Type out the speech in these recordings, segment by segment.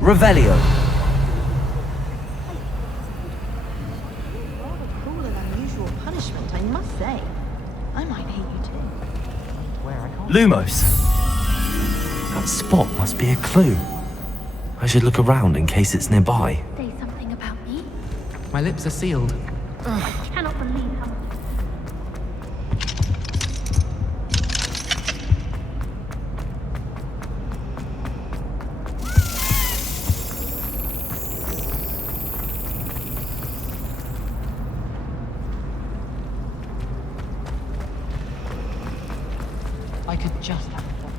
Revelio. Rather cruel and unusual punishment, I must say. I might hate you too. Lumos. That spot must be a clue. I should look around in case it's nearby. Say something about me? My lips are sealed. I cannot believe how I could just have fun.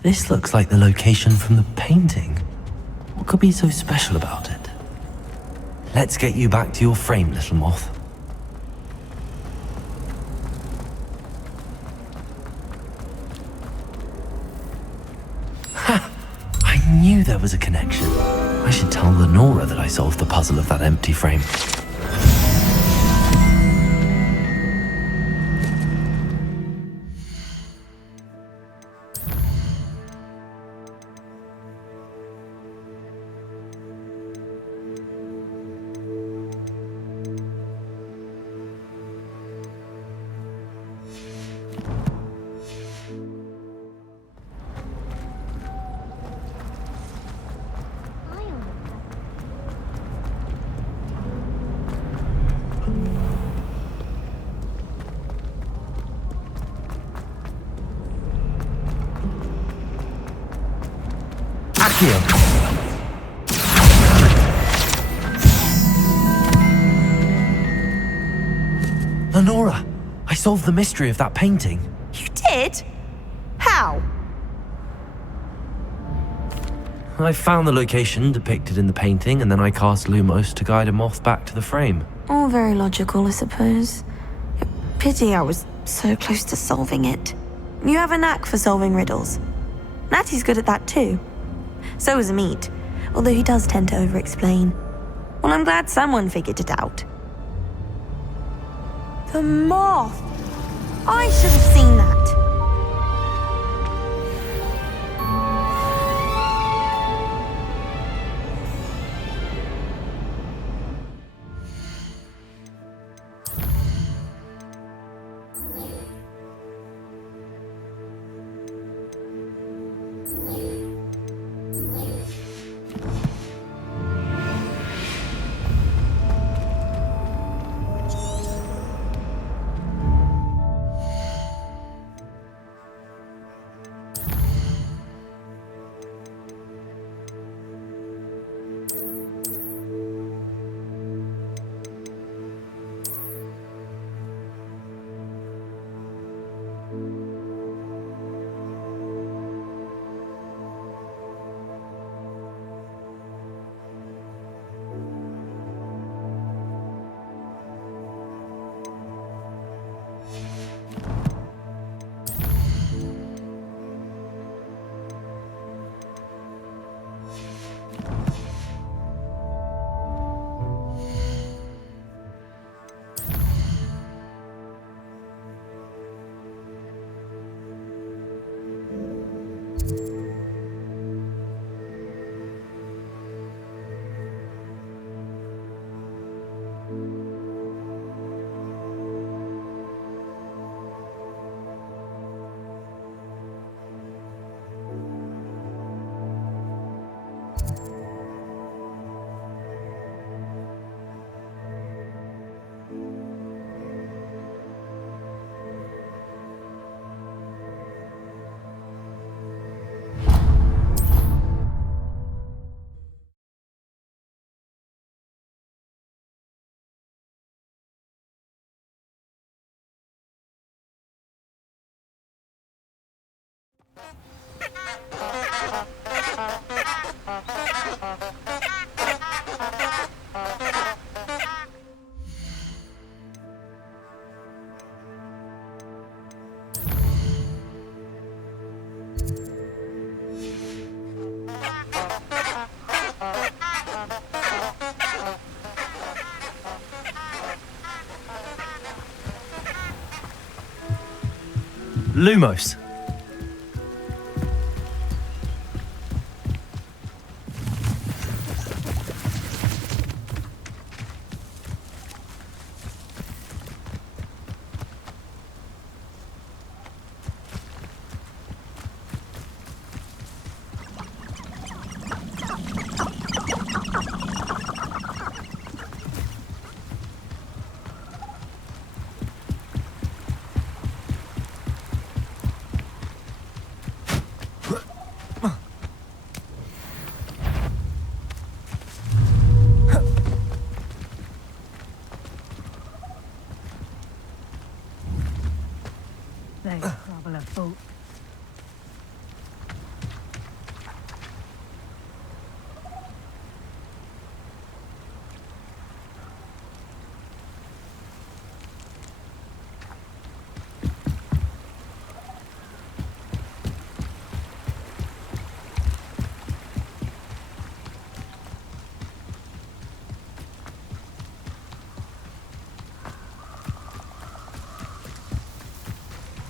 This looks like the location from the painting. What could be so special about it? Let's get you back to your frame, little moth. Ha! I knew there was a connection. I should tell Lenora that I solved the puzzle of that empty frame. Lenora, I solved the mystery of that painting. You did? How? I found the location depicted in the painting, and then I cast Lumos to guide a moth back to the frame. All very logical, I suppose. Pity I was so close to solving it. You have a knack for solving riddles. Natty's good at that too. So is Meat, although he does tend to over-explain. Well, I'm glad someone figured it out. The moth! I should have seen that. Lumos. They trouble a boat.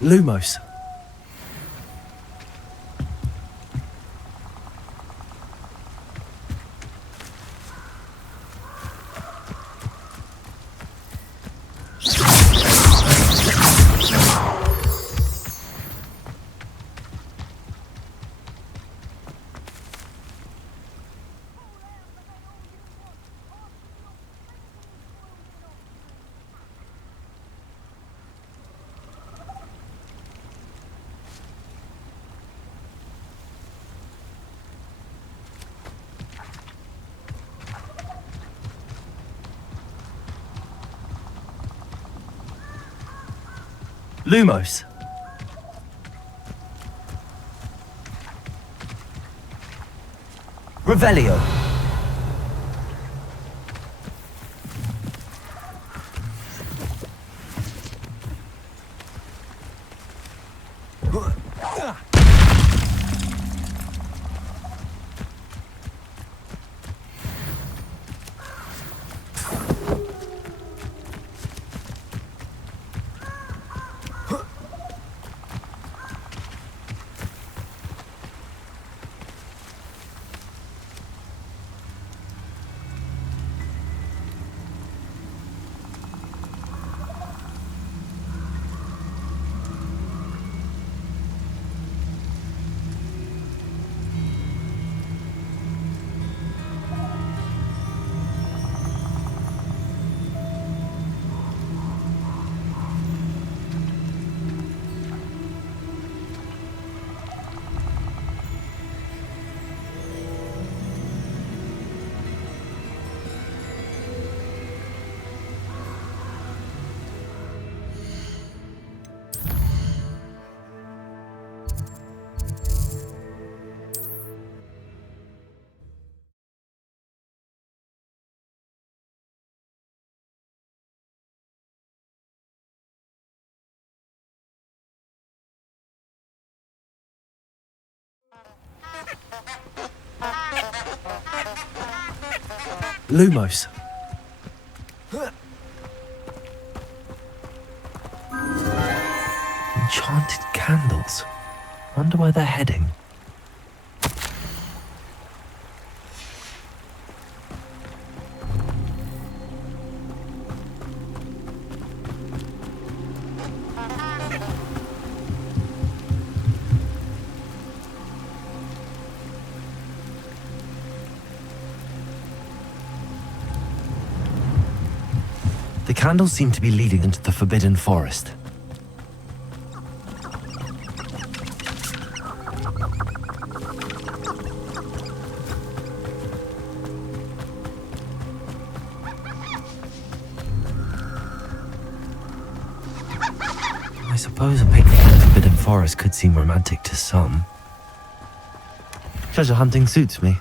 Lumos. Lumos. Revelio. Lumos. Enchanted candles. Wonder where they're heading. The candles seem to be leading into the Forbidden Forest. I suppose a picnic in the Forbidden Forest could seem romantic to some. Treasure hunting suits me.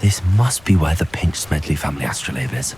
This must be where the Pinch Smedley family astrolabe is.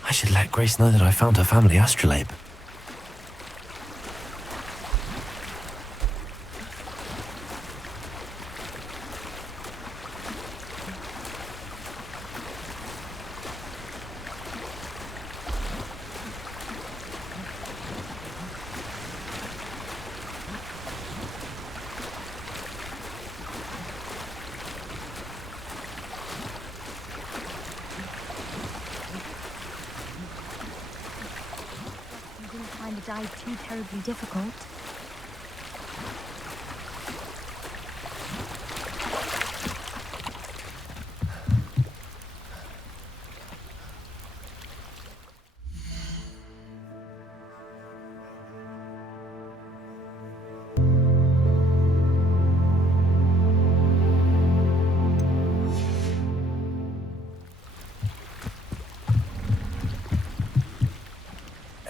I should let Grace know that I found her family astrolabe. The dive too terribly difficult.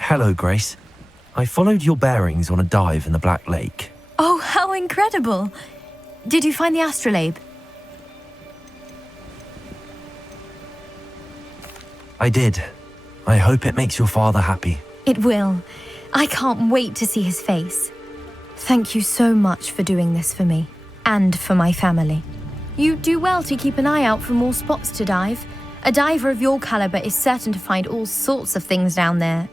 Hello, Grace. I followed your bearings on a dive in the Black Lake. Oh, how incredible! Did you find the astrolabe? I did. I hope it makes your father happy. It will. I can't wait to see his face. Thank you so much for doing this for me, and for my family. You do well to keep an eye out for more spots to dive. A diver of your caliber is certain to find all sorts of things down there.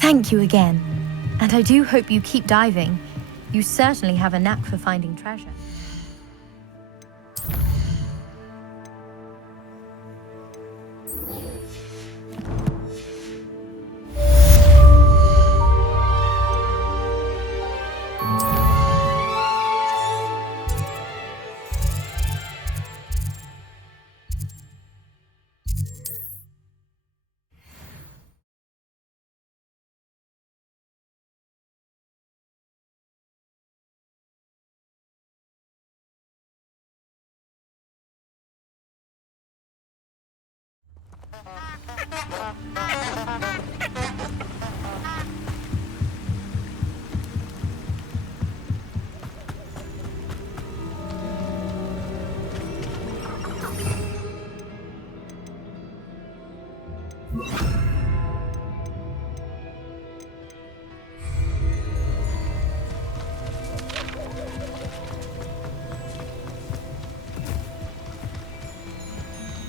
Thank you again, and I do hope you keep diving. You certainly have a knack for finding treasure.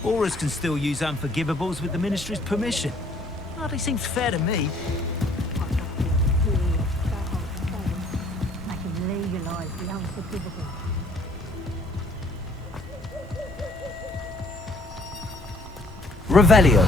Aurors can still use unforgivables with the Ministry's permission. Hardly seems fair to me. I can legalise the unforgivable. Revelio.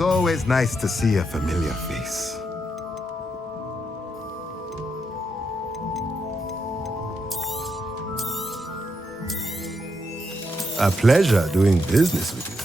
It's always nice to see a familiar face. A pleasure doing business with you.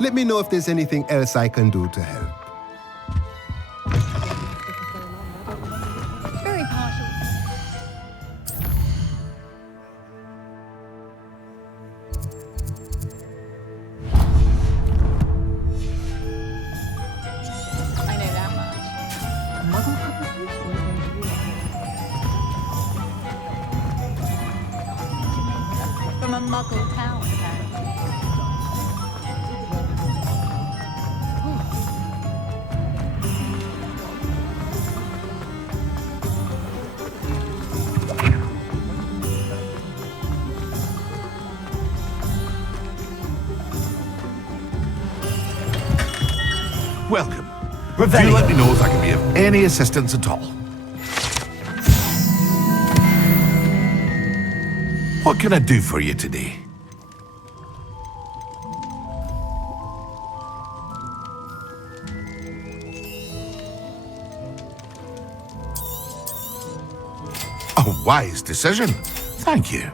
Let me know if there's anything else I can do to help. Very partial. I know that much. From a muggle town, apparently. Welcome. Do let me know if I can be of any assistance at all. What can I do for you today? A wise decision. Thank you.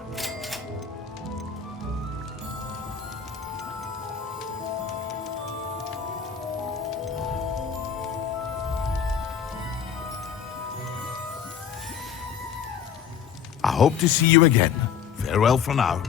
I hope to see you again. Farewell for now.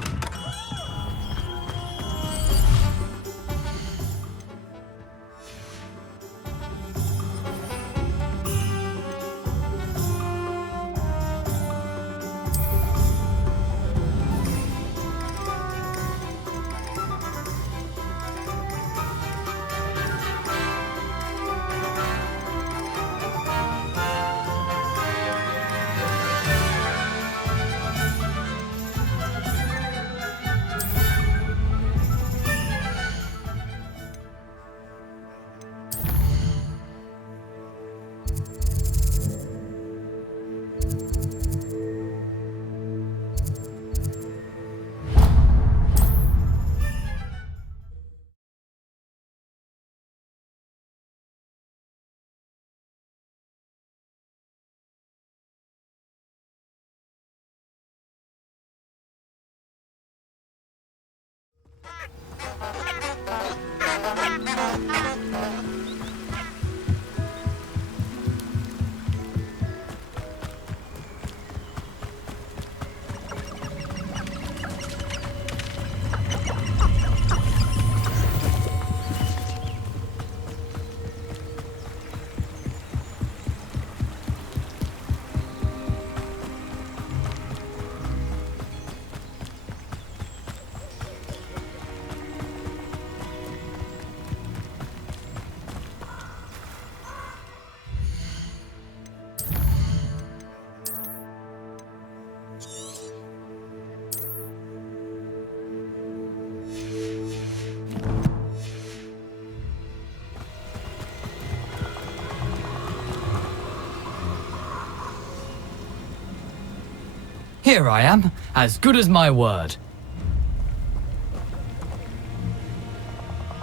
Here I am, as good as my word.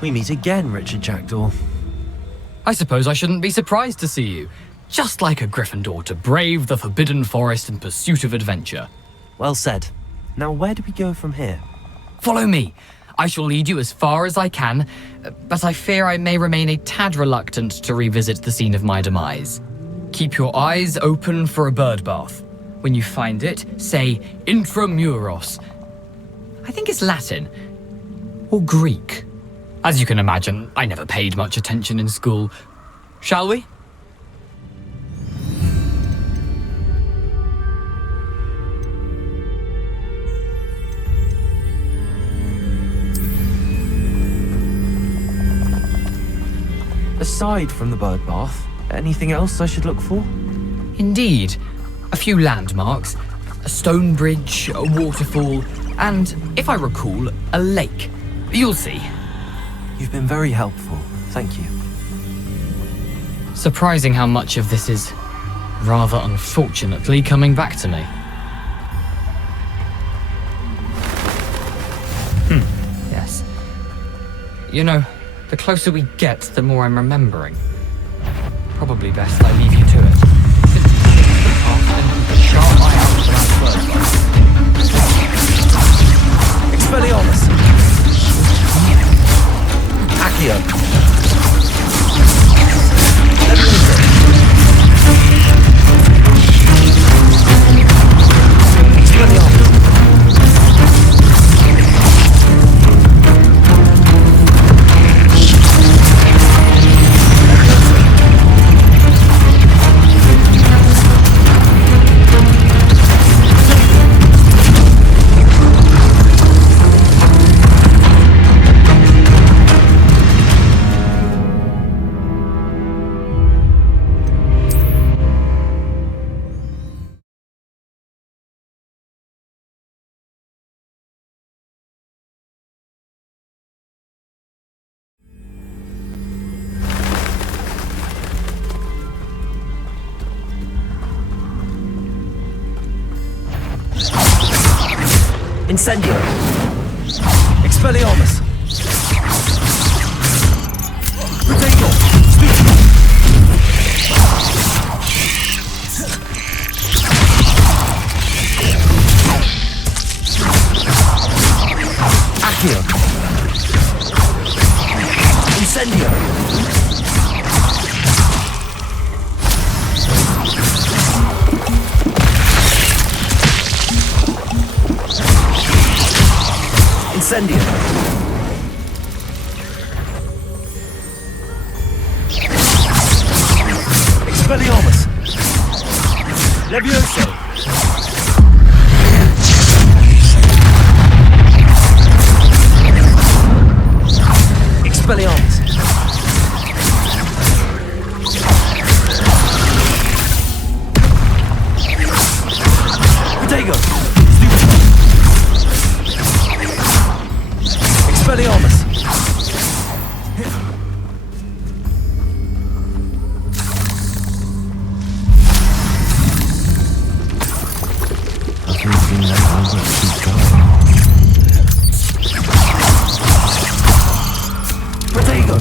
We meet again, Richard Jackdaw. I suppose I shouldn't be surprised to see you. Just like a Gryffindor to brave the Forbidden Forest in pursuit of adventure. Well said. Now where do we go from here? Follow me. I shall lead you as far as I can, but I fear I may remain a tad reluctant to revisit the scene of my demise. Keep your eyes open for a bird bath. When you find it, say intramuros. I think it's Latin. Or Greek. As you can imagine, I never paid much attention in school. Shall we? Aside from the bird bath, anything else I should look for? Indeed. A few landmarks, a stone bridge, a waterfall, And, if I recall, a lake. You'll see. You've been very helpful. Thank you. Surprising how much of this is, rather unfortunately, coming back to me. Yes. You know, the closer we get, the more I'm remembering. Probably best I leave you to it. Simply stick to the path and keep a sharp eye out for that bird. Expelliarmus! Accio! Incendio! Expelliarmus! Protego! Accio! Incendio! Incendio! Expelliarmus! Levioso! Expelliarmus! Protego! Expelliarmus! Protego!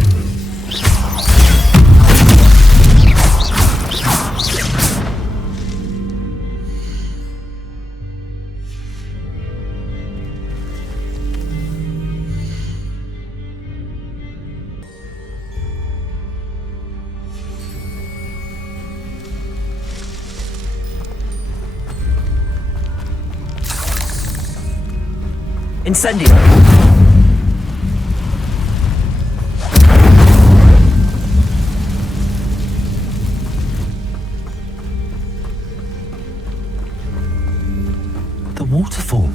Incendio! The waterfall.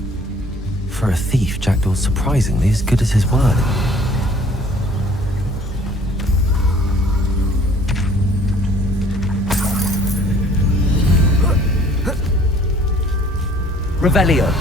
For a thief, Jackdaw's surprisingly as good as his word. Revelio.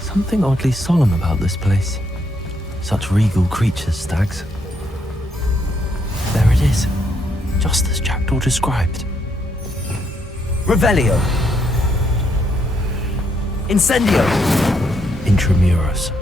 Something oddly solemn about this place. Such regal creatures, stags. There it is, just as Jackdaw described. Revelio! Incendio! Intramuros.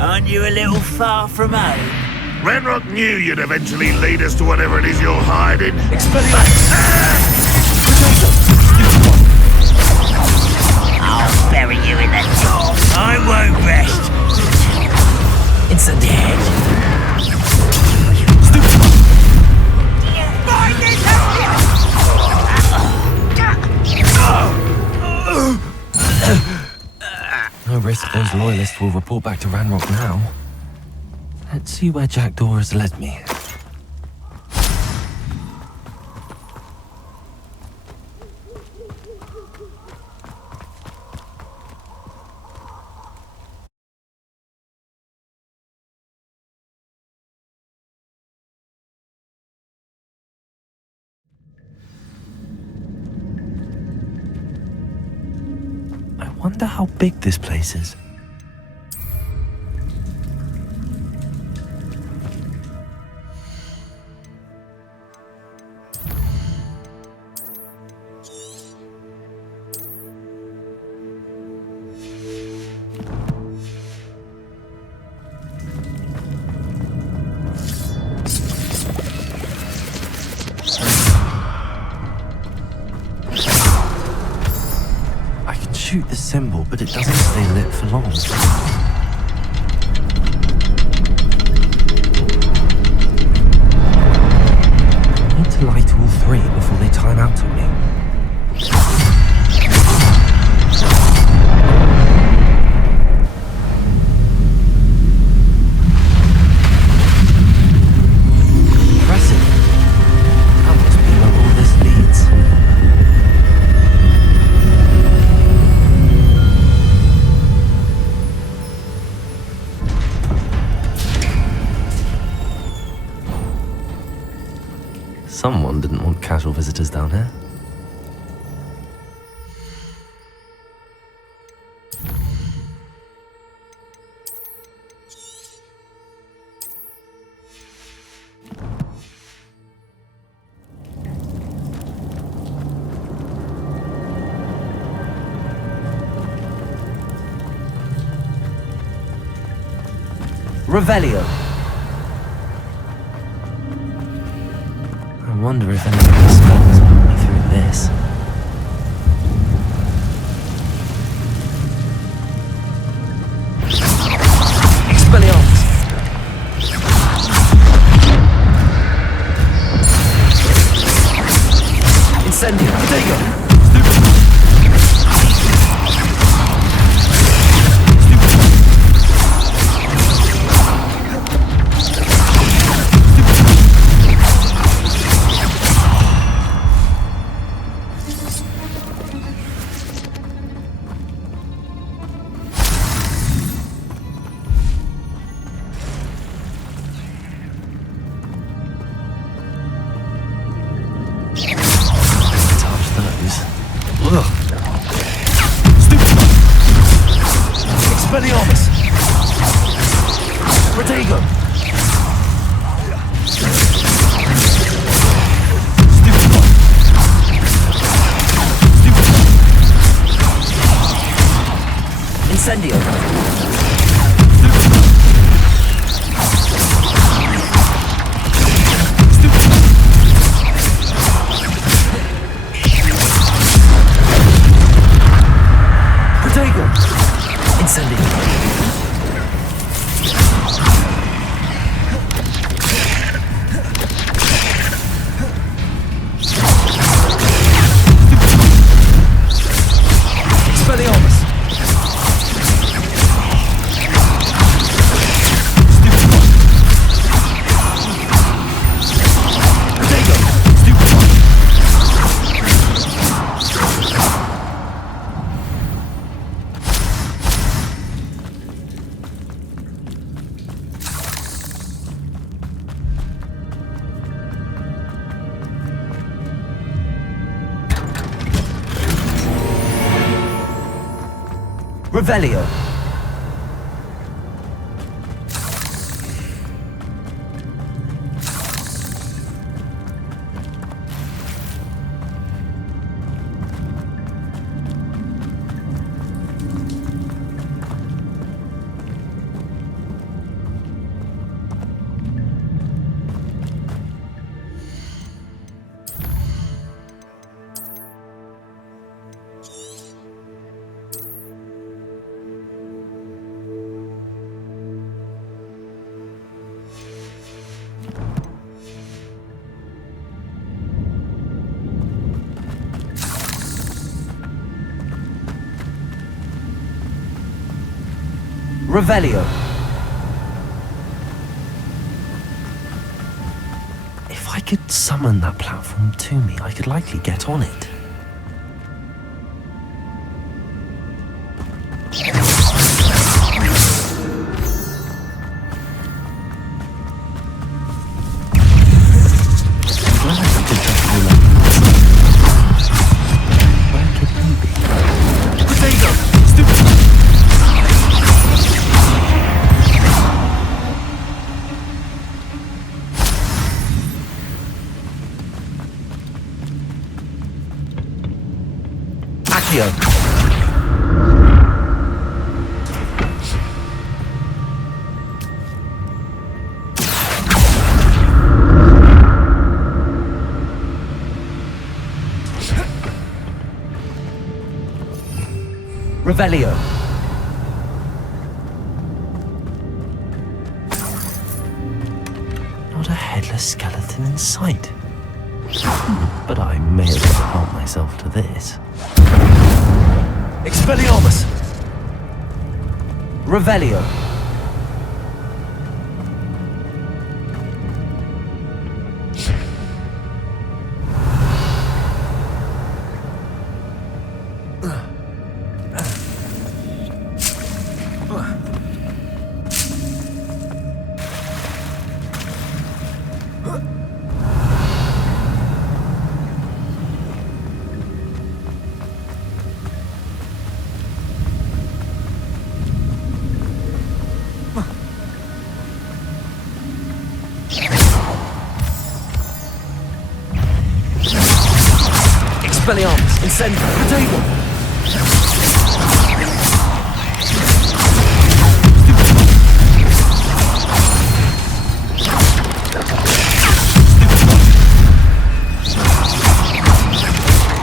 Aren't you a little far from home? Ranrock knew you'd eventually lead us to whatever it is you're hiding. I'll bury you in that door. I won't rest. It's a dead. No risk those loyalists will report back to Ranrock now. Let's see where Jackdaw has led me. I wonder how big this place is. Shoot the symbol, but it doesn't stay lit for long. I need to light all three before they time out on me. Impressive. That must be where all this leads. Someone didn't want casual visitors down here. Revelio. I wonder if any of the spells put me through this. Expelliarmus! Incendio! Potato! Expelliarmus! Protego! Incendio! Revelio. Revelio. If I could summon that platform to me, I could likely get on it. Revelio. Not a headless skeleton in sight. But I may as well help myself to this. Expelliarmus! Revelio. Expelliarmus, incendio, potato!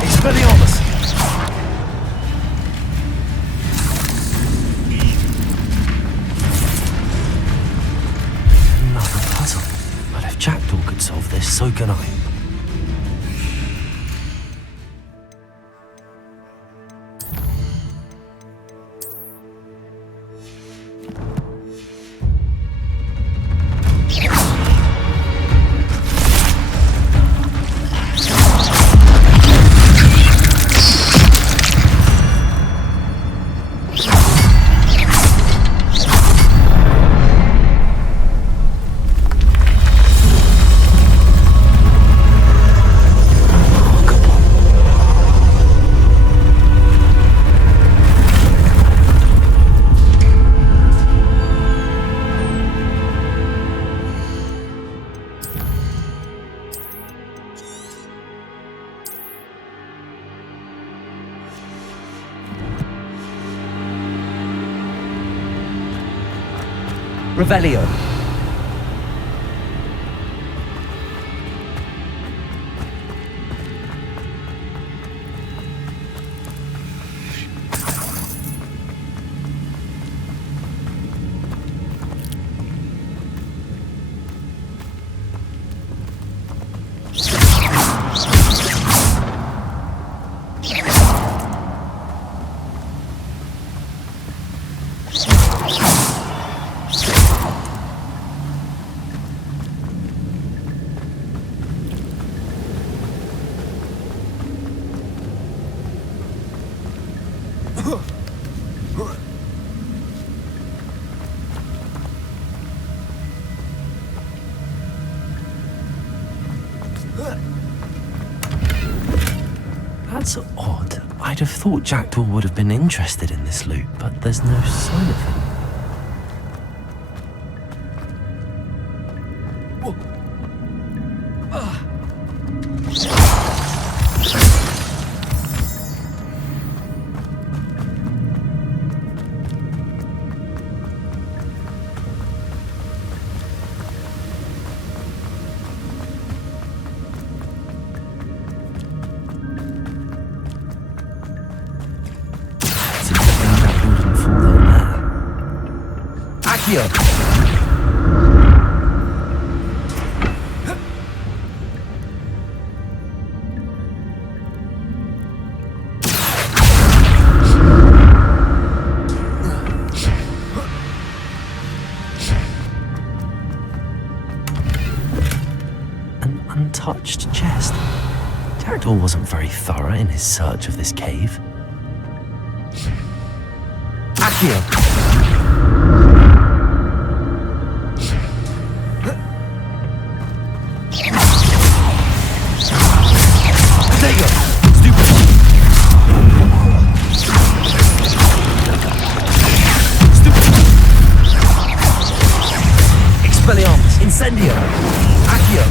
Expelliarmus! Another puzzle. But if Jackdaw could solve this, so can I. Revelio. That's odd. I'd have thought Jackdaw would have been interested in this loot, but there's no sign of him. untouched chest. Jackdaw wasn't very thorough in his search of this cave. Accio! Potato! Stupid! Expelliarmus! Incendio! Accio!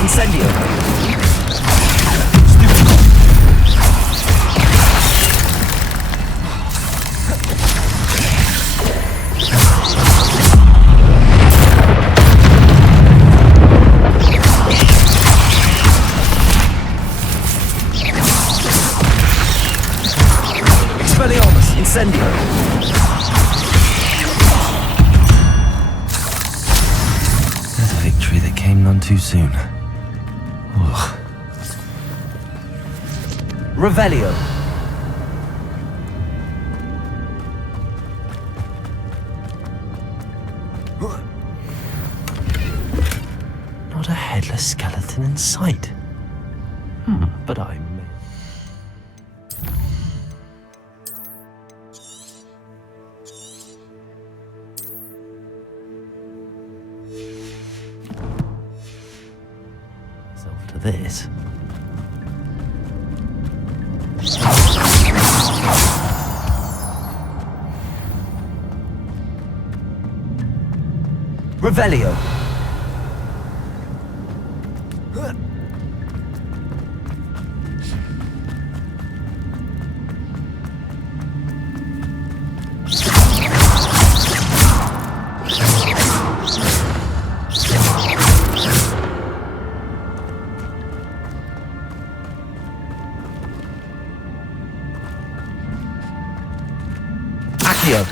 Incendio! Stupid! Expelliarmus! Incendio! There's a victory that came none too soon. Ugh. Revelio. Not a headless skeleton in sight. But I may. To this. Revelio. Accio.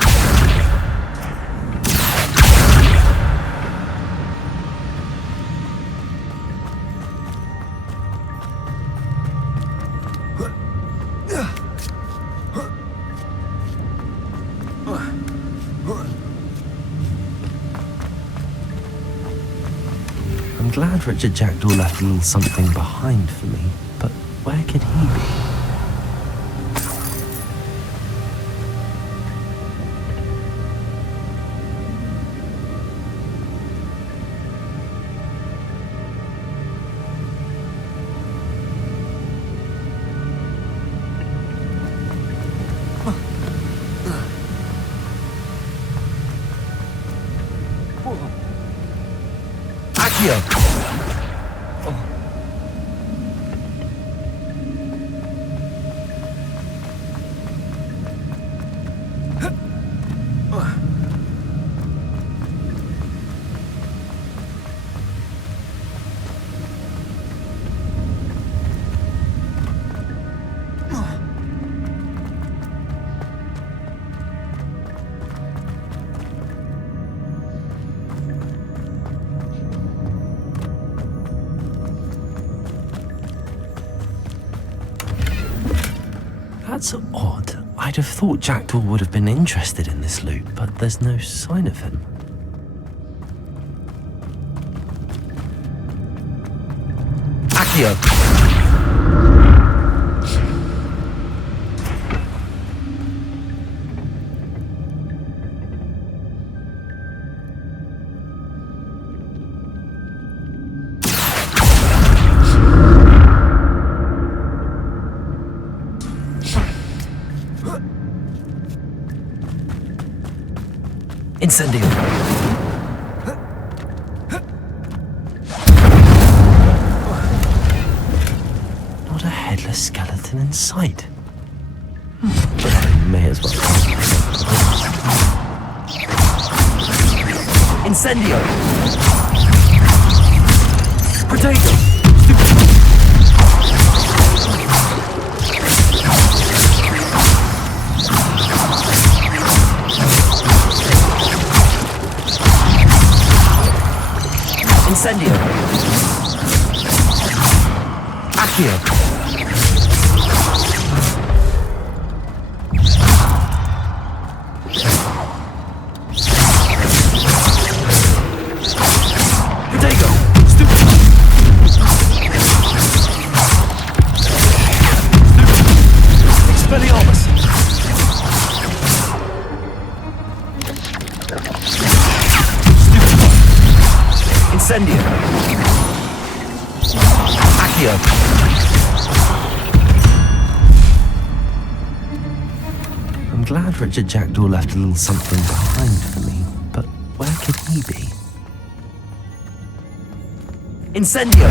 I'm glad Richard Jackdaw left a little something behind for me, but where could he be? Accio! That's odd. I'd have thought Jackdaw would have been interested in this loot, but there's no sign of him. Accio! Incendio! Not a headless skeleton in sight. But I may as well. Incendio! Potato! Incendio! Accio! Expelliarmus! Incendio! Accio! I'm glad Richard Jackdaw left a little something behind for me, but where could he be? Incendio!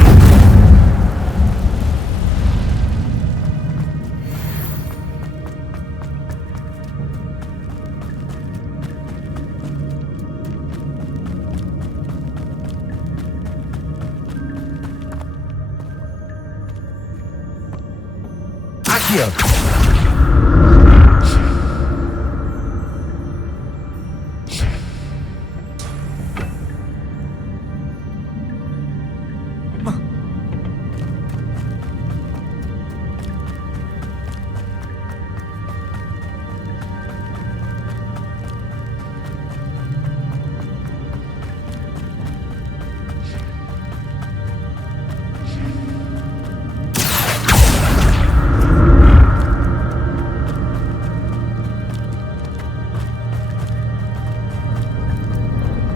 Accio!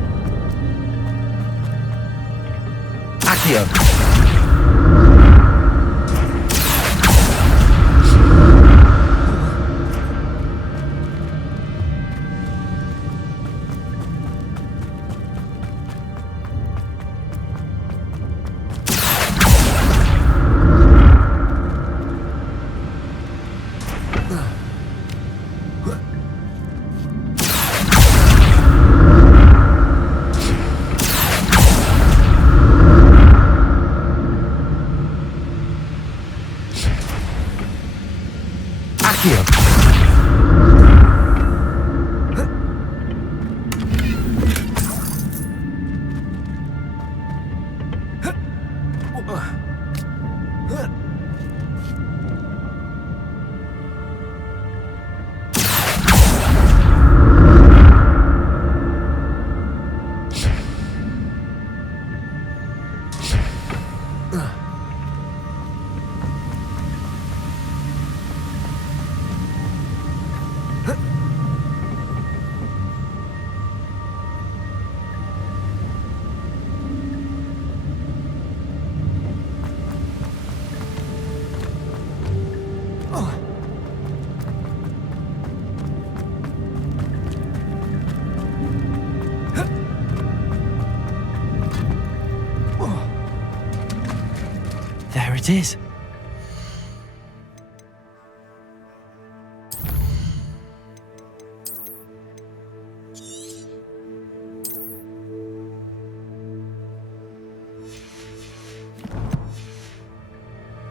There it is.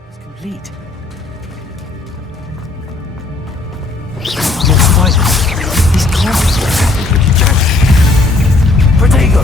It's complete. More spiders. These can't be Richard Jackdaw. Protego!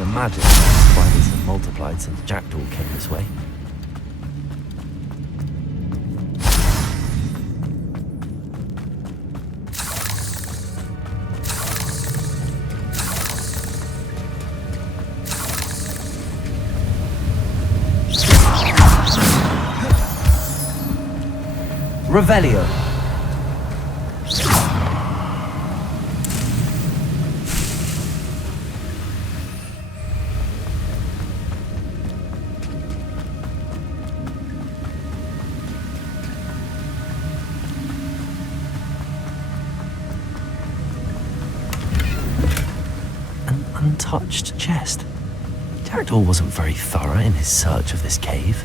Imagine spiders have multiplied since Jackdaw came this way. Revelio. untouched chest. Jackdaw wasn't very thorough in his search of this cave.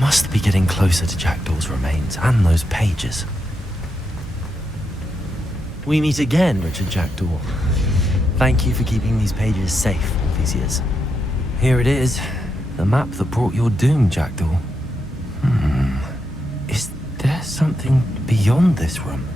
Must be getting closer to Jackdaw's remains and those pages. We meet again, Richard Jackdaw. Thank you for keeping these pages safe all these years. Here it is, the map that brought your doom, Jackdaw. Is there something beyond this room?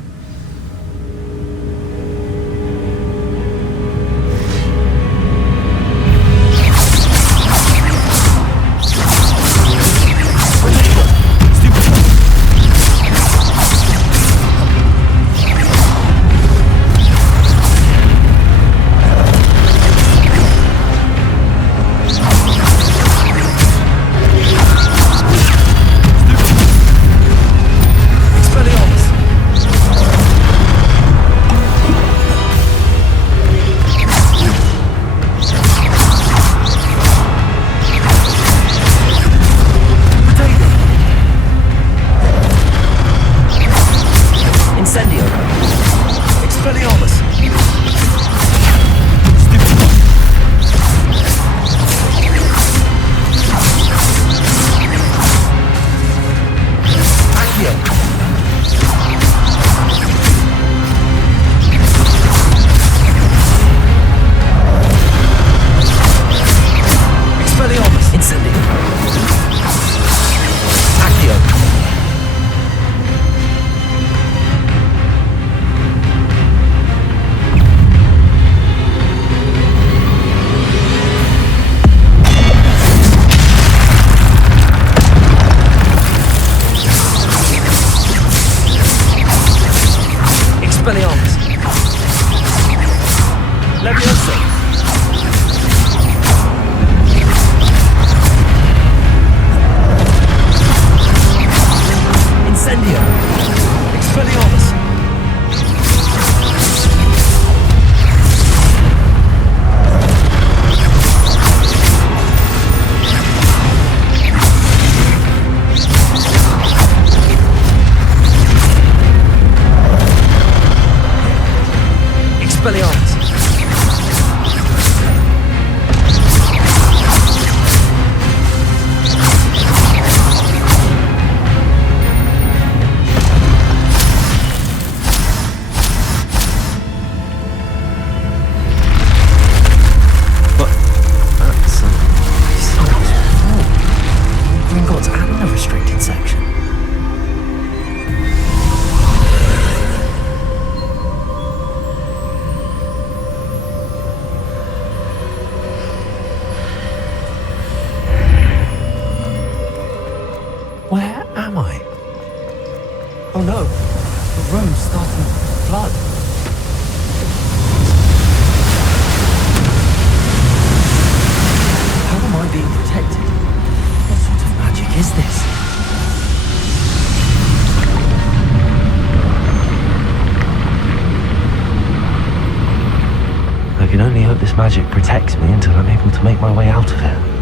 Magic protects me until I'm able to make my way out of it.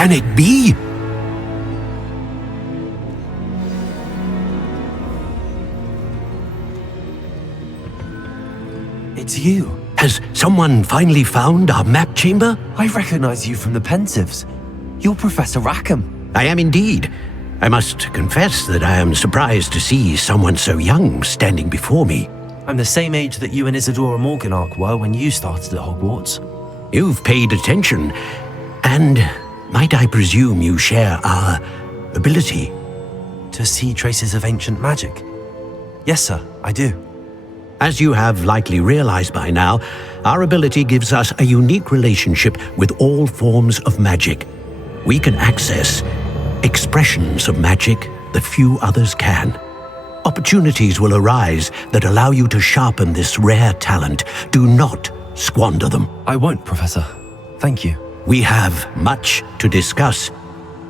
can it be? It's you. Has someone finally found our map chamber? I recognize you from the Pensieves. You're Professor Rackham. I am indeed. I must confess that I am surprised to see someone so young standing before me. I'm the same age that you and Isadora Morganark were when you started at Hogwarts. You've paid attention, and might I presume you share our ability? To see traces of ancient magic? Yes, sir, I do. As you have likely realized by now, our ability gives us a unique relationship with all forms of magic. We can access expressions of magic that few others can. Opportunities will arise that allow you to sharpen this rare talent. Do not squander them. I won't, Professor. Thank you. We have much to discuss.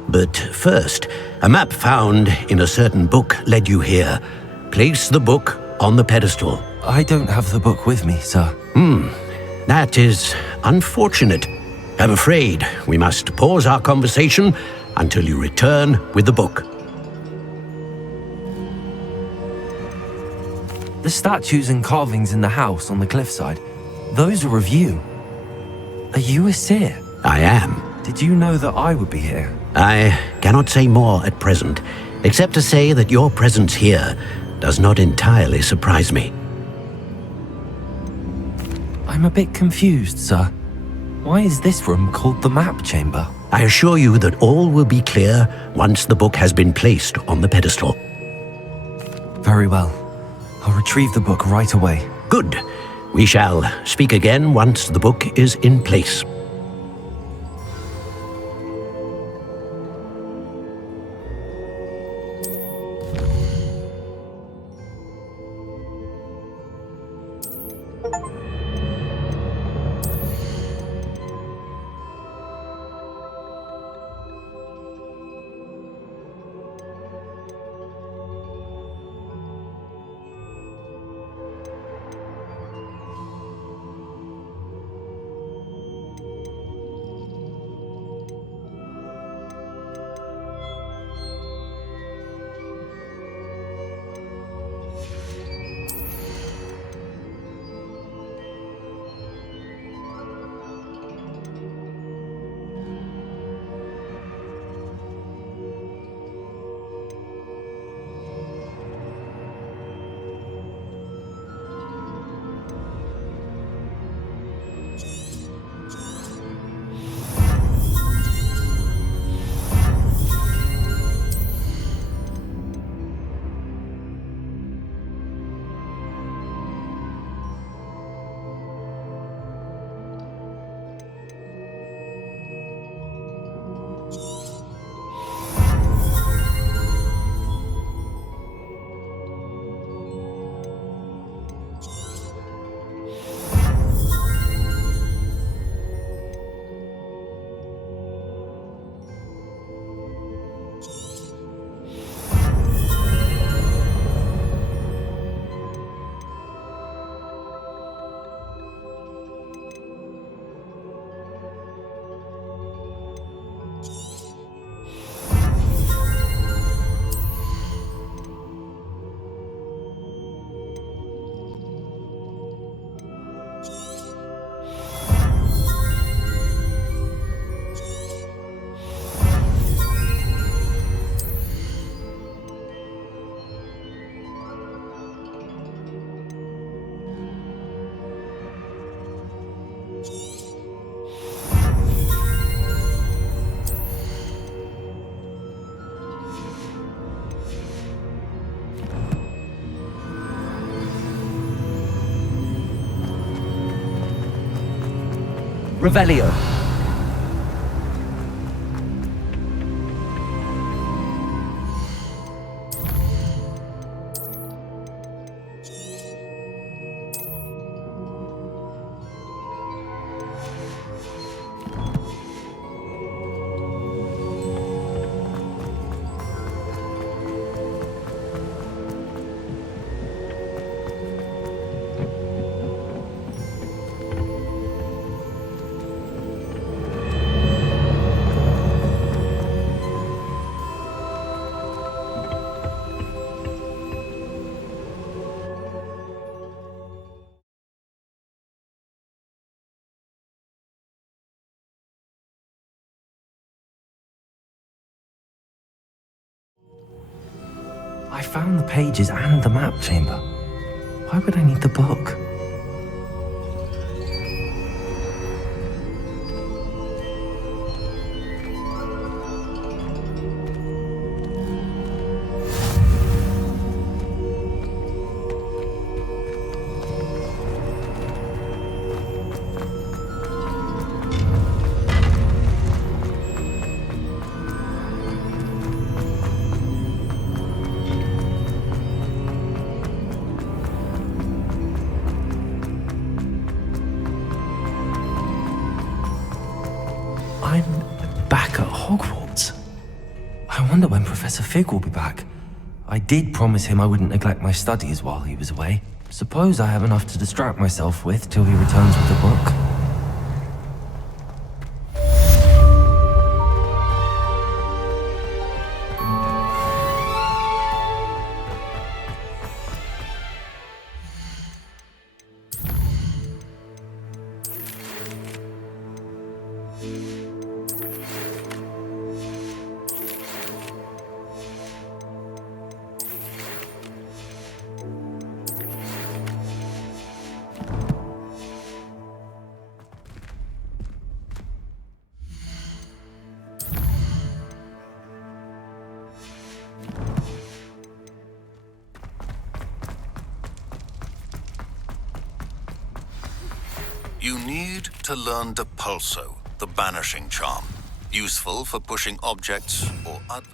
But first, a map found in a certain book led you here. Place the book on the pedestal. I don't have the book with me, sir. That is unfortunate. I'm afraid we must pause our conversation until you return with the book. The statues and carvings in the house on the cliffside, those are of you. Are you a seer? I am. Did you know that I would be here? I cannot say more at present, except to say that your presence here does not entirely surprise me. I'm a bit confused, sir. Why is this room called the map chamber? I assure you that all will be clear once the book has been placed on the pedestal. Very well. I'll retrieve the book right away. Good. We shall speak again once the book is in place. Revelio. I found the pages and the map chamber. Why would I need the book? I'm back at Hogwarts. I wonder when Professor Fig will be back. I did promise him I wouldn't neglect my studies while he was away. Suppose I have enough to distract myself with till he returns with the book. You need to learn the pulso, the banishing charm, useful for pushing objects or other.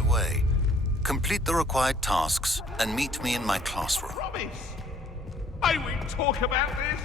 Away. Complete the required tasks and meet me in my classroom. Promise! May we talk about this?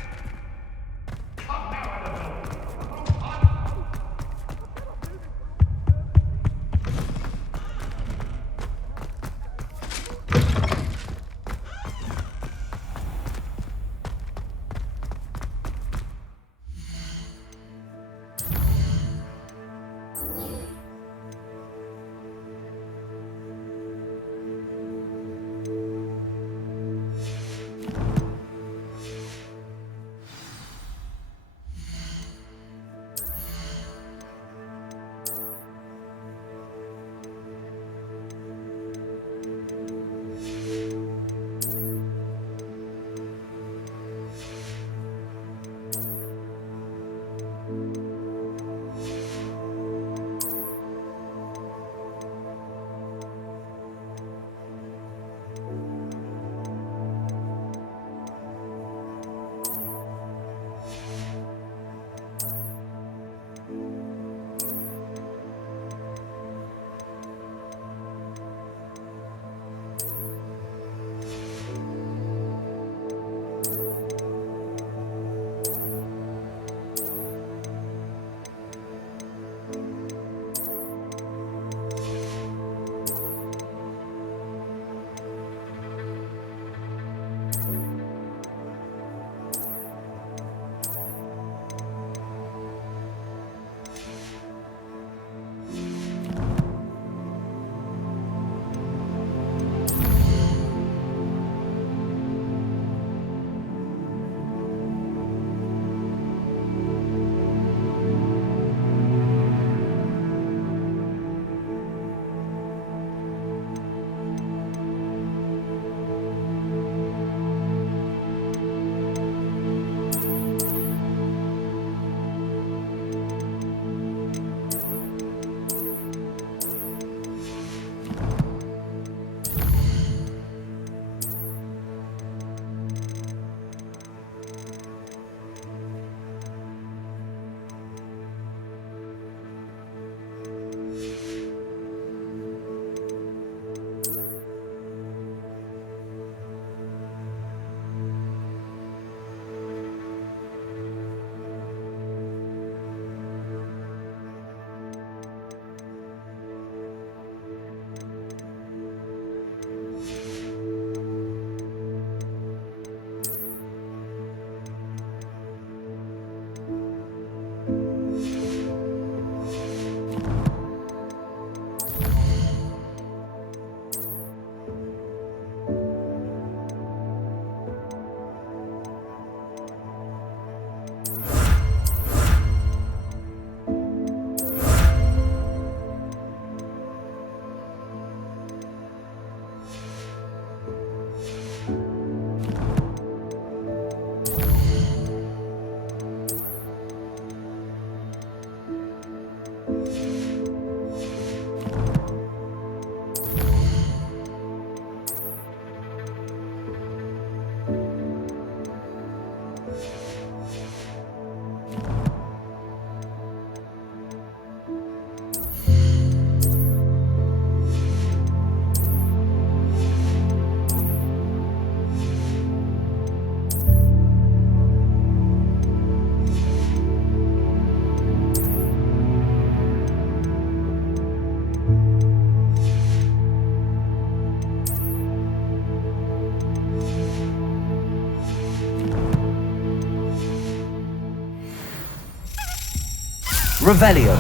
Revelio.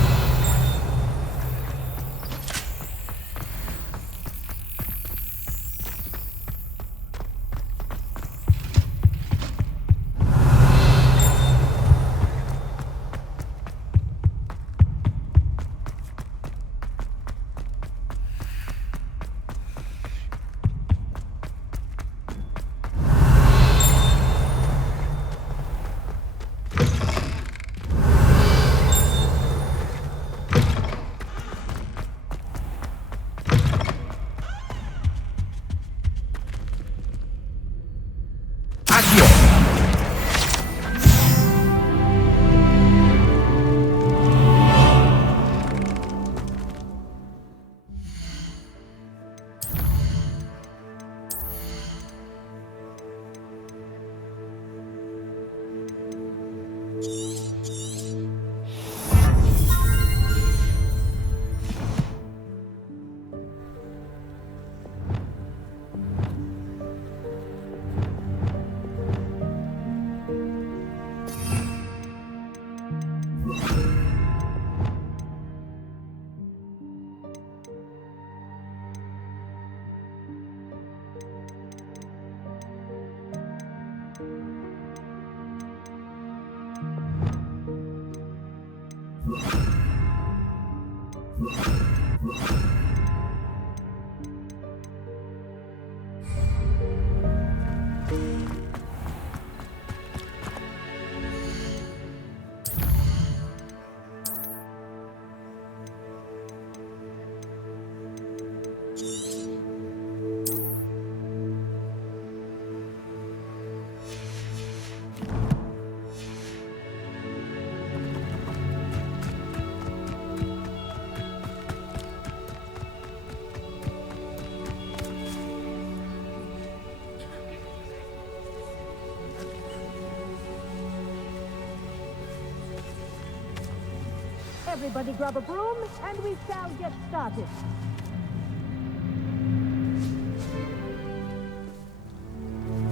Everybody grab a broom, and we shall get started.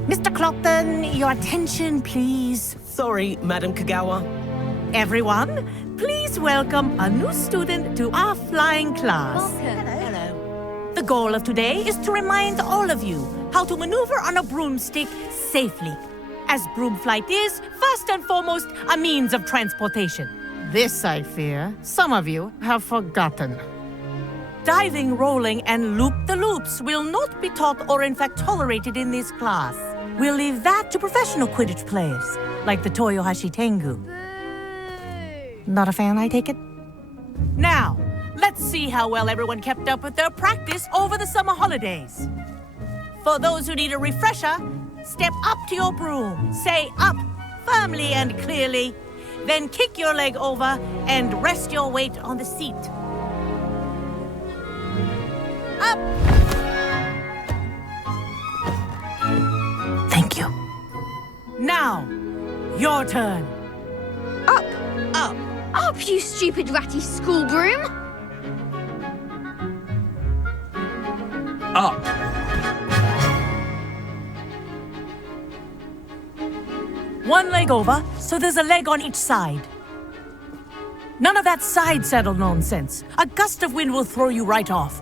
Mr. Clockton, your attention, please. Sorry, Madam Kagawa. Everyone, please welcome a new student to our flying class. Welcome. Hello. The goal of today is to remind all of you how to maneuver on a broomstick safely, as broom flight is, first and foremost, a means of transportation. This, I fear, some of you have forgotten. Diving, rolling, and loop-the-loops will not be taught or in fact tolerated in this class. We'll leave that to professional Quidditch players, like the Toyohashi Tengu. Not a fan, I take it? Now, let's see how well everyone kept up with their practice over the summer holidays. For those who need a refresher, step up to your broom, say up, firmly and clearly, then kick your leg over and rest your weight on the seat. Up! Thank you. Now, your turn. Up! Up! Up, you stupid ratty school broom! Up. One leg over, so there's a leg on each side. None of that side saddle nonsense. A gust of wind will throw you right off.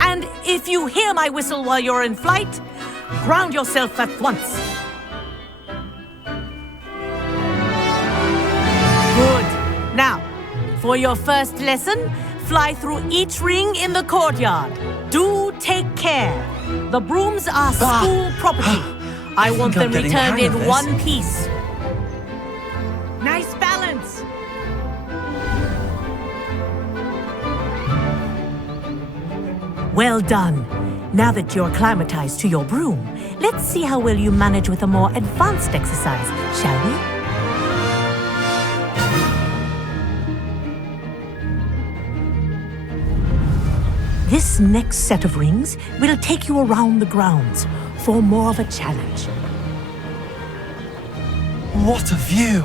And if you hear my whistle while you're in flight, ground yourself at once. Good. Now, for your first lesson, fly through each ring in the courtyard. Do take care. The brooms are school property. I want them returned in one piece. Nice balance. Well done. Now that you're acclimatized to your broom, let's see how well you manage with a more advanced exercise, shall we? This next set of rings will take you around the grounds for more of a challenge. What a view!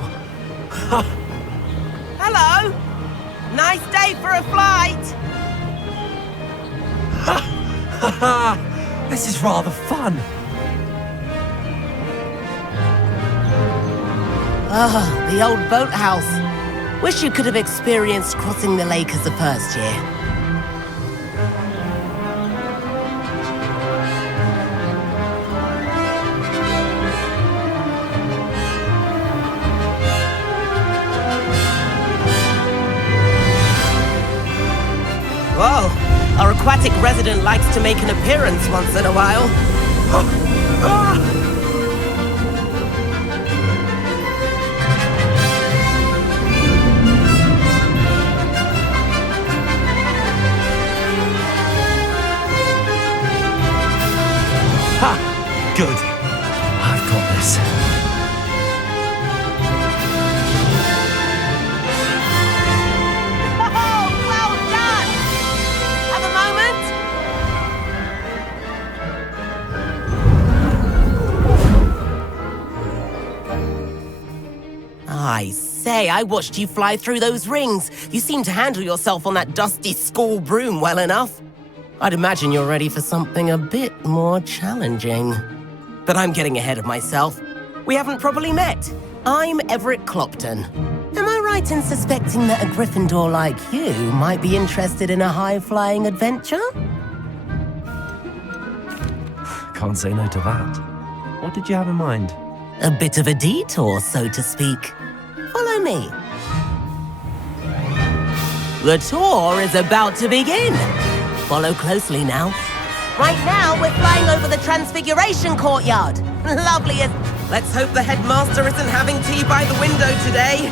Hello! Nice day for a flight! Haha! This is rather fun. Ah, the old boathouse. Wish you could have experienced crossing the lake as a first year. Whoa, our aquatic resident likes to make an appearance once in a while. Good. I've got this. Oh, well done! Have a moment? I say, I watched you fly through those rings. You seem to handle yourself on that dusty school broom well enough. I'd imagine you're ready for something a bit more challenging. But I'm getting ahead of myself. We haven't properly met. I'm Everett Clopton. Am I right in suspecting that a Gryffindor like you might be interested in a high-flying adventure? Can't say no to that. What did you have in mind? A bit of a detour, so to speak. Follow me. The tour is about to begin. Follow closely now. Right now, we're flying over the Transfiguration Courtyard. Lovely as... Let's hope the headmaster isn't having tea by the window today.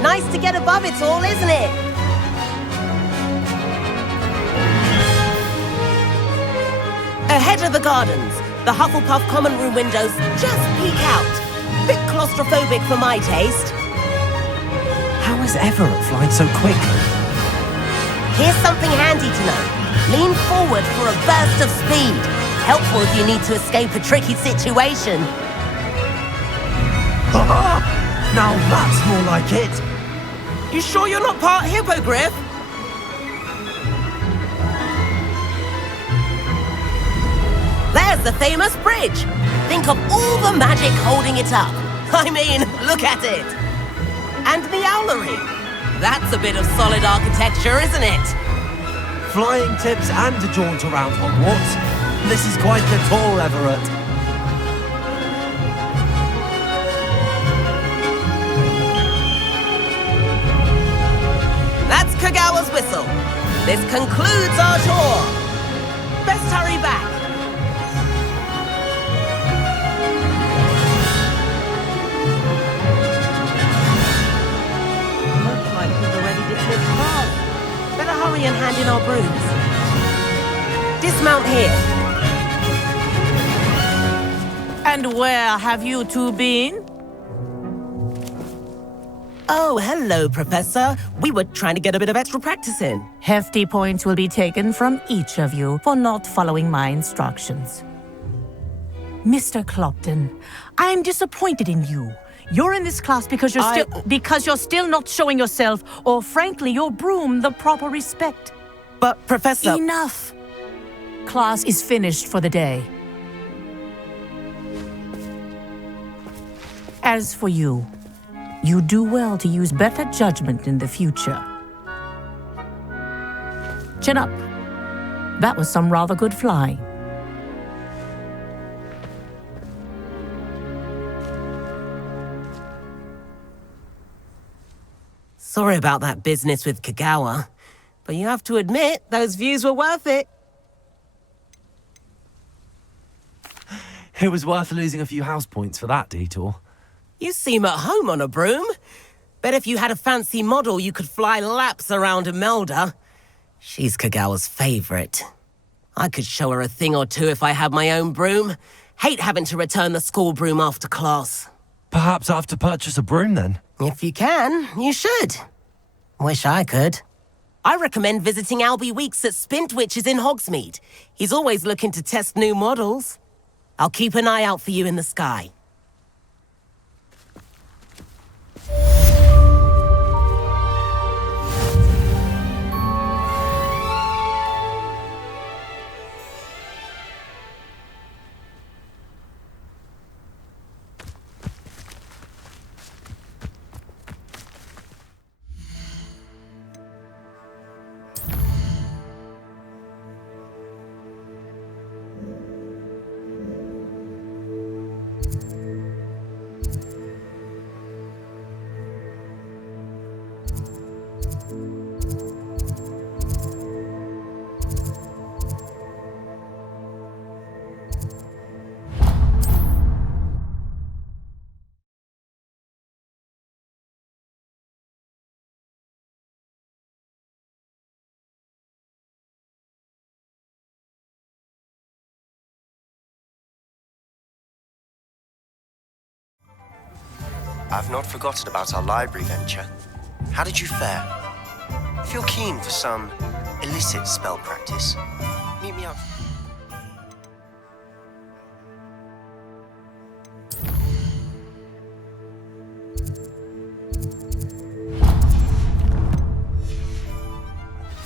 Nice to get above it all, isn't it? Ahead of the gardens, the Hufflepuff common room windows just peek out. Bit claustrophobic for my taste. How is Everett flying so quickly? Here's something handy to know. Lean forward for a burst of speed. Helpful if you need to escape a tricky situation. Now that's more like it. You sure you're not part hippogriff? There's the famous bridge. Think of all the magic holding it up. I mean, look at it. And the owlery. That's a bit of solid architecture, isn't it? Flying tips and a jaunt around Hogwarts. This is quite the tour, Everett. That's Kagawa's whistle. This concludes our tour. Best hurry back. Hurry and hand in our brooms. Dismount here. And where have you two been? Oh, hello, Professor. We were trying to get a bit of extra practice in. Hefty points will be taken from each of you for not following my instructions. Mr. Clopton, I am disappointed in you. You're in this class because you're still not showing yourself, or frankly, your broom the proper respect. But, Professor... Enough! Class is finished for the day. As for you, you do well to use better judgment in the future. Chin up. That was some rather good flying. Sorry about that business with Kagawa, but you have to admit, those views were worth it. It was worth losing a few house points for that detour. You seem at home on a broom. Bet if you had a fancy model, you could fly laps around Imelda. She's Kagawa's favorite. I could show her a thing or two if I had my own broom. Hate having to return the school broom after class. Perhaps I have to purchase a broom then? If you can, you should. Wish I could. I recommend visiting Albie Weeks at Spintwitches in Hogsmeade. He's always looking to test new models. I'll keep an eye out for you in the sky. I've not forgotten about our library venture. How did you fare? If you're keen for some illicit spell practice, meet me up.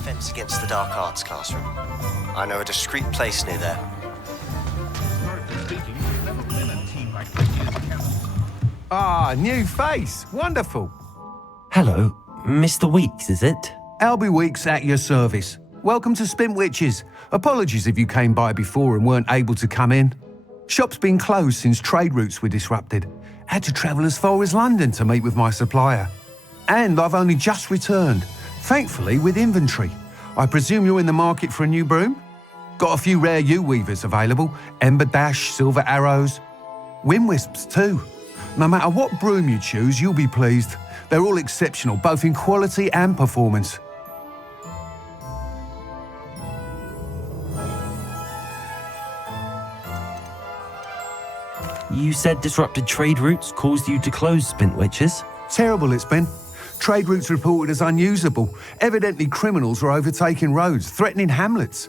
Fence against the dark arts classroom. I know a discreet place near there. Ah, new face. Wonderful. Hello, Mr. Weeks, is it? Albie Weeks at your service. Welcome to Spintwitches. Apologies if you came by before and weren't able to come in. Shop's been closed since trade routes were disrupted. Had to travel as far as London to meet with my supplier. And I've only just returned, thankfully with inventory. I presume you're in the market for a new broom? Got a few rare U-weavers available. Ember Dash, Silver Arrows. Wind Wisps too. No matter what broom you choose, you'll be pleased. They're all exceptional, both in quality and performance. You said disrupted trade routes caused you to close Spintwitches? Terrible it's been. Trade routes reported as unusable. Evidently criminals were overtaking roads, threatening hamlets.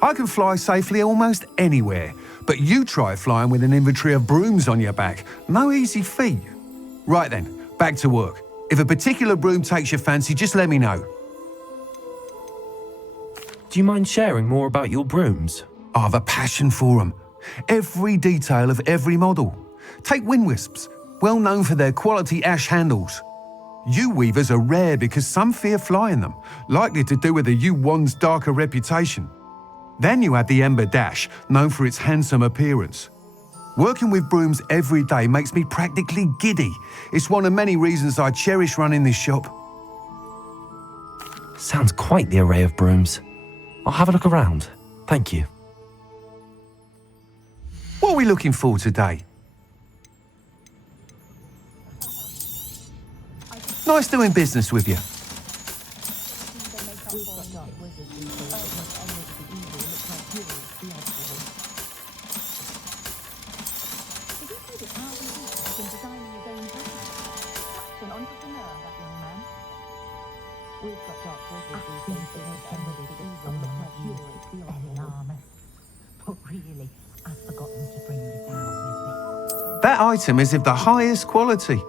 I can fly safely almost anywhere, but you try flying with an inventory of brooms on your back. No easy feat. Right then, back to work. If a particular broom takes your fancy, just let me know. Do you mind sharing more about your brooms? I have a passion for them. Every detail of every model. Take Wind Wisps, well known for their quality ash handles. U-weavers are rare because some fear flying them, likely to do with the U-wand's darker reputation. Then you have the Ember Dash, known for its handsome appearance. Working with brooms every day makes me practically giddy. It's one of many reasons I cherish running this shop. Sounds quite the array of brooms. I'll have a look around. Thank you. What are we looking for today? Nice doing business with you. That item is of the highest quality.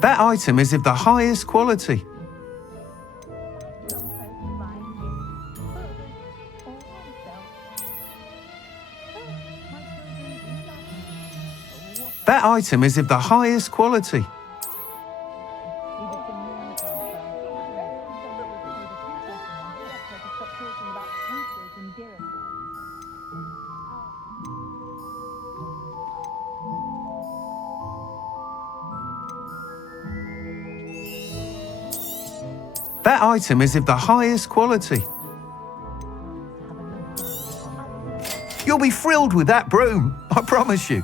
That item is of the highest quality. That item is of the highest quality. That item is of the highest quality. You'll be thrilled with that broom, I promise you.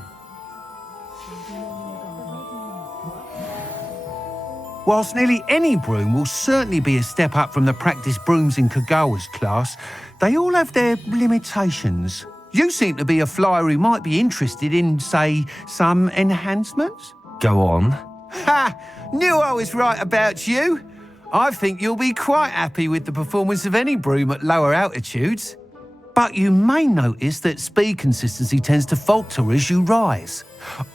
Whilst nearly any broom will certainly be a step up from the practice brooms in Kagawa's class, they all have their limitations. You seem to be a flyer who might be interested in, say, some enhancements? Go on. Ha! Knew I was right about you. I think you'll be quite happy with the performance of any broom at lower altitudes. But you may notice that speed consistency tends to falter as you rise.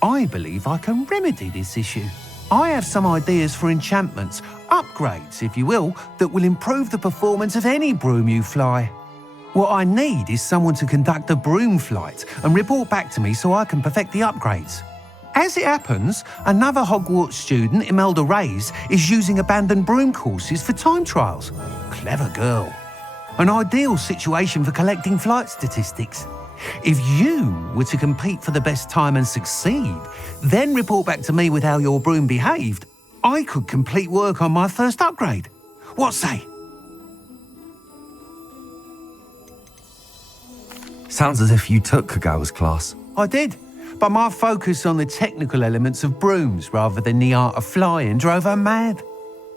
I believe I can remedy this issue. I have some ideas for enchantments, upgrades, if you will, that will improve the performance of any broom you fly. What I need is someone to conduct a broom flight and report back to me so I can perfect the upgrades. As it happens, another Hogwarts student, Imelda Reyes, is using abandoned broom courses for time trials. Clever girl. An ideal situation for collecting flight statistics. If you were to compete for the best time and succeed, then report back to me with how your broom behaved, I could complete work on my first upgrade. What say? Sounds as if you took Kagawa's class. I did, but my focus on the technical elements of brooms rather than the art of flying drove her mad.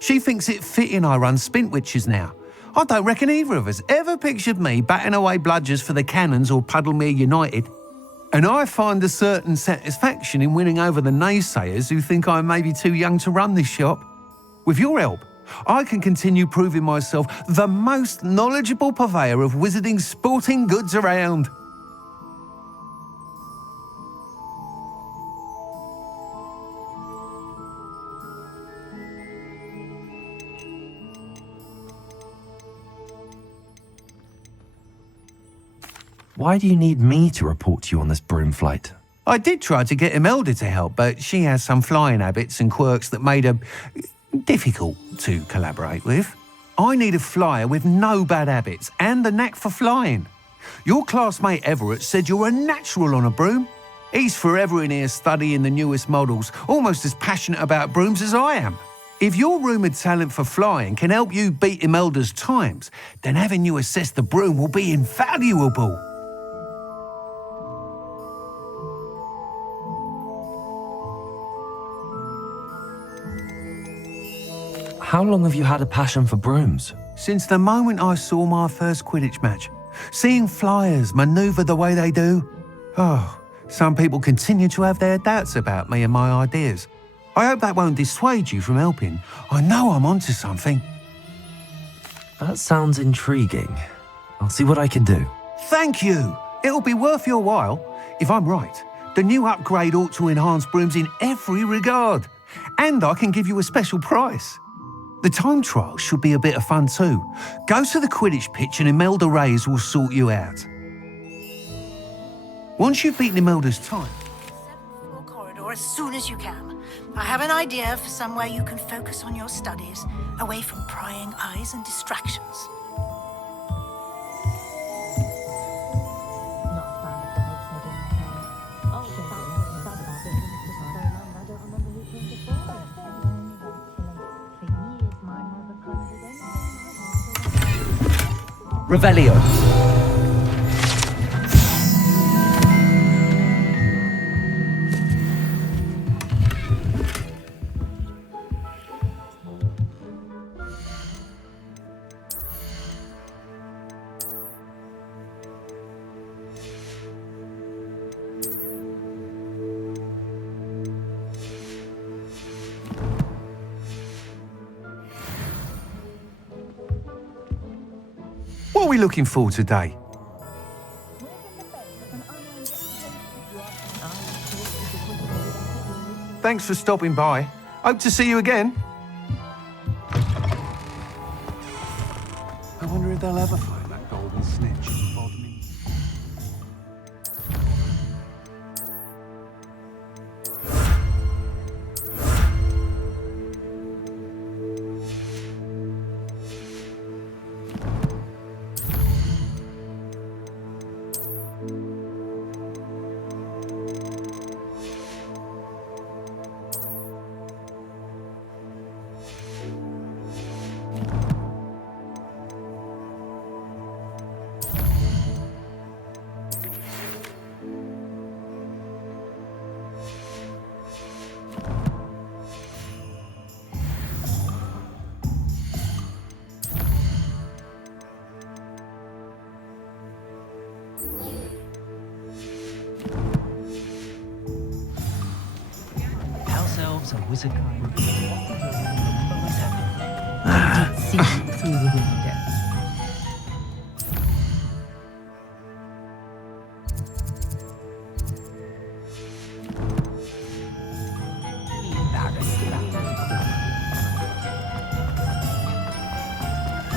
She thinks it fitting I run Spintwitches now. I don't reckon either of us ever pictured me batting away bludgers for the Cannons or Puddlemere United. And I find a certain satisfaction in winning over the naysayers who think I may be too young to run this shop. With your help, I can continue proving myself the most knowledgeable purveyor of wizarding sporting goods around. Why do you need me to report to you on this broom flight? I did try to get Imelda to help, but she has some flying habits and quirks that made her difficult to collaborate with. I need a flyer with no bad habits and the knack for flying. Your classmate Everett said you're a natural on a broom. He's forever in here studying the newest models, almost as passionate about brooms as I am. If your rumoured talent for flying can help you beat Imelda's times, then having you assess the broom will be invaluable. How long have you had a passion for brooms? Since the moment I saw my first Quidditch match. Seeing flyers manoeuvre the way they do. Oh, some people continue to have their doubts about me and my ideas. I hope that won't dissuade you from helping. I know I'm onto something. That sounds intriguing. I'll see what I can do. Thank you. It'll be worth your while. If I'm right, the new upgrade ought to enhance brooms in every regard. And I can give you a special price. The time trial should be a bit of fun too. Go to the Quidditch pitch and Imelda Reyes will sort you out. Once you've beaten Imelda's time... 7th floor corridor as soon as you can. I have an idea for somewhere you can focus on your studies, away from prying eyes and distractions. Revelio. What are we looking for today? Thanks for stopping by. Hope to see you again. I wonder if they'll ever find that golden snitch at the bottom. Elves are wizard kind. See through the window.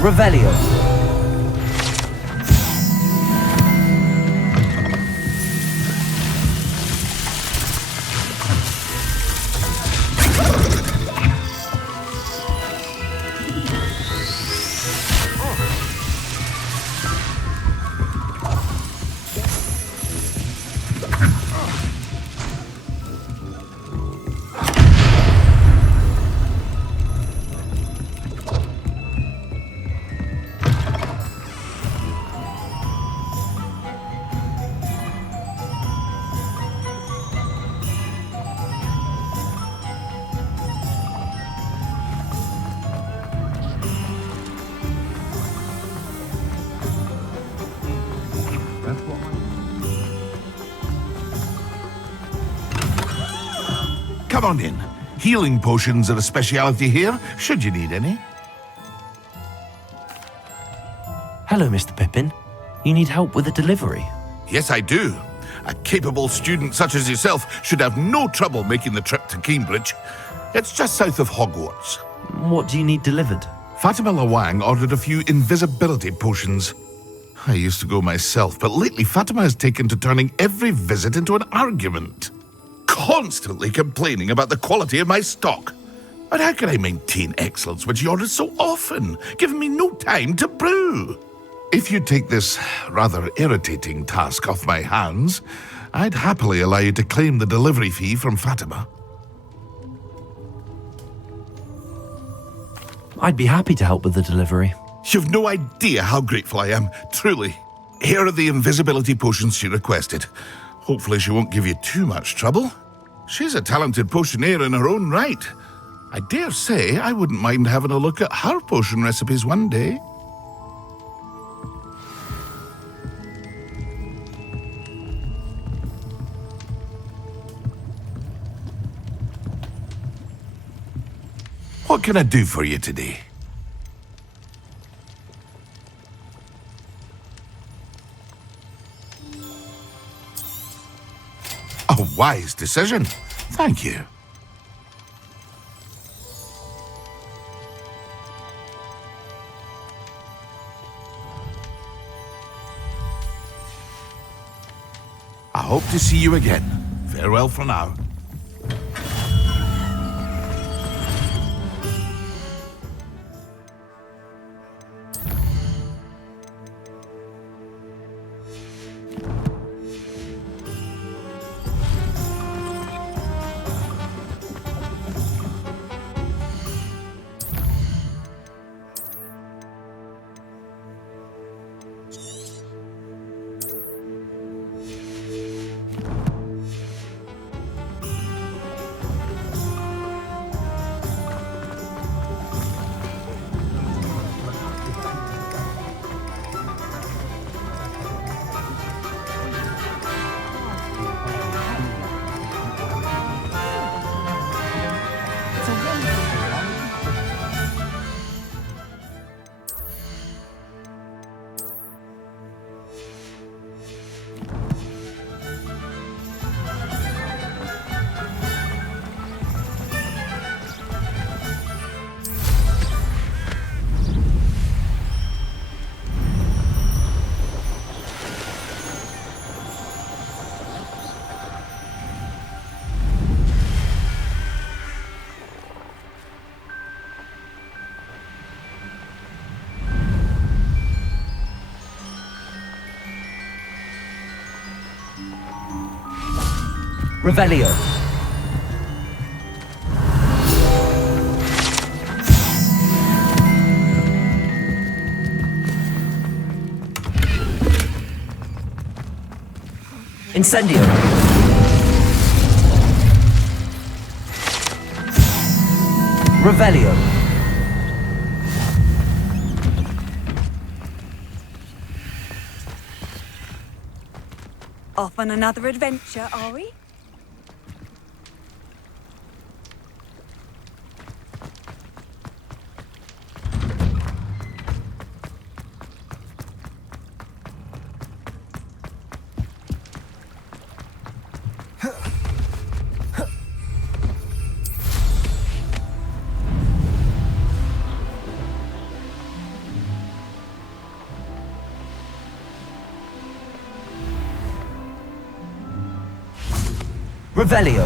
Revelio. Come on in. Healing potions are a speciality here, should you need any. Hello, Mr. Pippin. You need help with a delivery? Yes, I do. A capable student such as yourself should have no trouble making the trip to Cambridge. It's just south of Hogwarts. What do you need delivered? Fatima Lawang ordered a few invisibility potions. I used to go myself, but lately Fatima has taken to turning every visit into an argument. Constantly complaining about the quality of my stock. But how can I maintain excellence when she orders so often, giving me no time to brew? If you take this rather irritating task off my hands, I'd happily allow you to claim the delivery fee from Fatima. I'd be happy to help with the delivery. You've no idea how grateful I am, truly. Here are the invisibility potions she requested. Hopefully she won't give you too much trouble. She's a talented potioneer in her own right. I dare say I wouldn't mind having a look at her potion recipes one day. What can I do for you today? A wise decision. Thank you. I hope to see you again. Farewell for now. Revelio. Incendio. Revelio. Off on another adventure, are we? Revelio.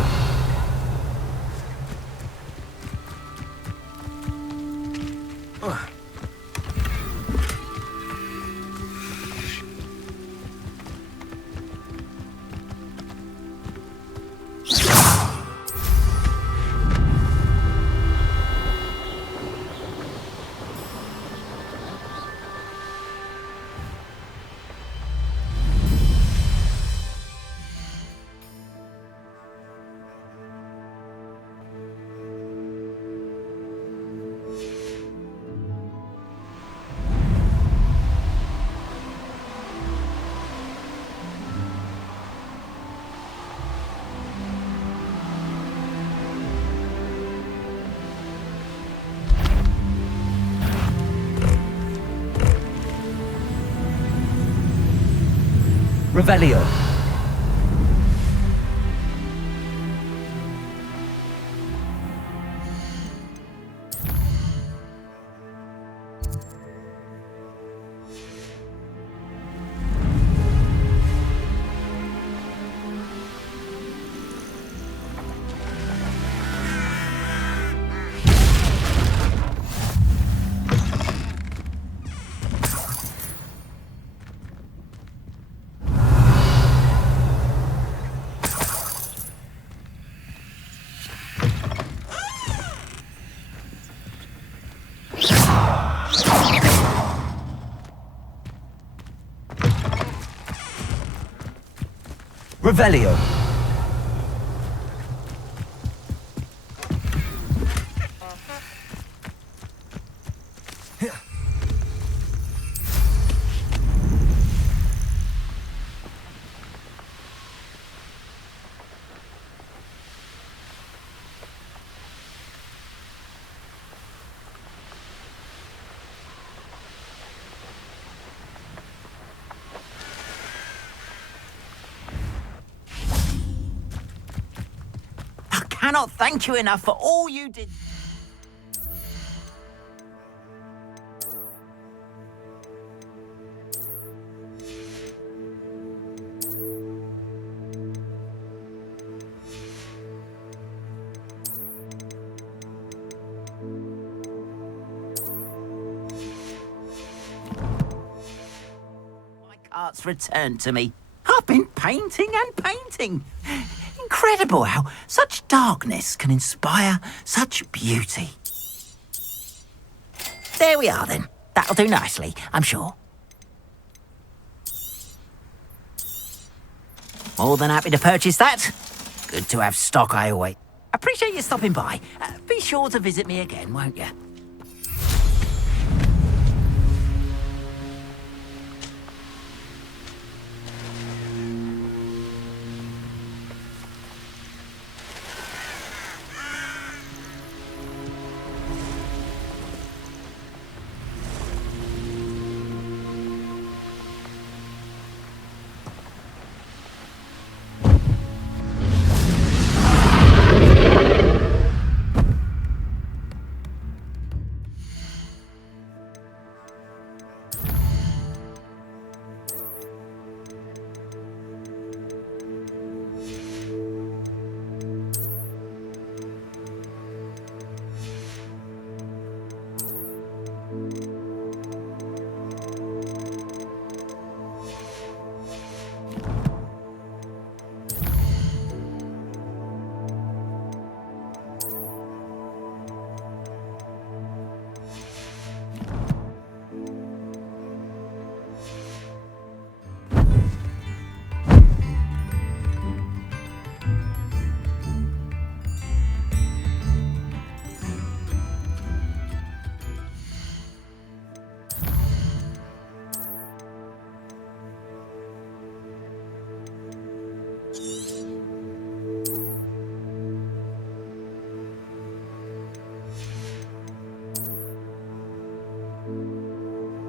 Revelio. Revelio. I cannot thank you enough for all you did. My cart's returned to me. I've been painting and painting. Incredible how such darkness can inspire such beauty. There we are then. That'll do nicely, I'm sure. More than happy to purchase that. Good to have stock, I always. Appreciate you stopping by. Be sure to visit me again, won't you?